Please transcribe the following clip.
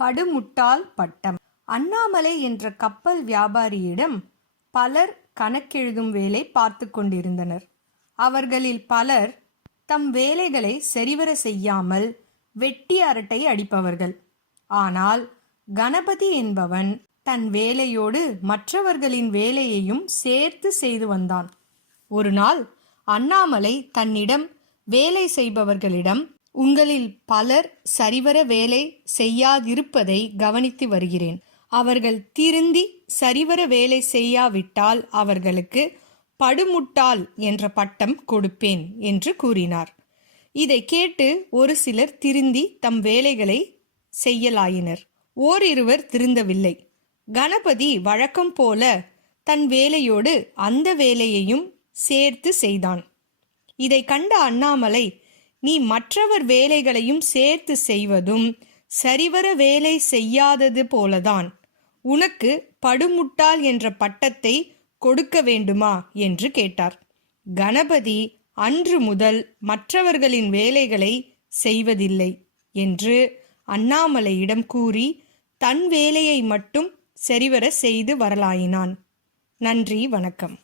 படுமுட்டாள் பட்டம். அண்ணாமலை என்ற கப்பல் வியாபாரியிடம் பலர் கணக்கெழுதும் வேலை பார்த்து கொண்டிருந்தனர். அவர்களில் பலர் தம் வேலைகளை சரிவர செய்யாமல் வெட்டி அரட்டை அடிப்பவர்கள். ஆனால் கணபதி என்பவன் தன் வேலையோடு மற்றவர்களின் வேலையையும் சேர்த்து செய்து வந்தான். ஒரு நாள் அண்ணாமலை தன்னிடம் வேலை செய்பவர்களிடம் உங்களில் பலர் சரிவர வேலை செய்யாதிருப்பதை கவனித்து வருகிறேன். அவர்கள் திருந்தி சரிவர வேலை செய்யாவிட்டால் அவர்களுக்கு படுமுட்டாள் என்ற பட்டம் கொடுப்பேன் என்று கூறினார். இதை கேட்டு ஒரு சிலர் திருந்தி தம் வேலைகளை செய்யலாயினர். ஓரிருவர் திருந்தவில்லை. கணபதி வழக்கம் போல தன் வேலையோடு அந்த வேலையையும் சேர்த்து செய்தான். இதை கண்ட அண்ணாமலை நீ மற்றவர் வேலைகளையும் சேர்த்து செய்வதும் சரிவர வேலை செய்யாதது போலதான். உனக்கு படுமுட்டாள் என்ற பட்டத்தை கொடுக்க வேண்டுமா? என்று கேட்டார். கணபதி அன்று முதல் மற்றவர்களின் வேலைகளை செய்வதில்லை என்று அண்ணாமலையிடம் கூறி தன் வேலையை மட்டும் சரிவர செய்து வரலாயினான். நன்றி வணக்கம்.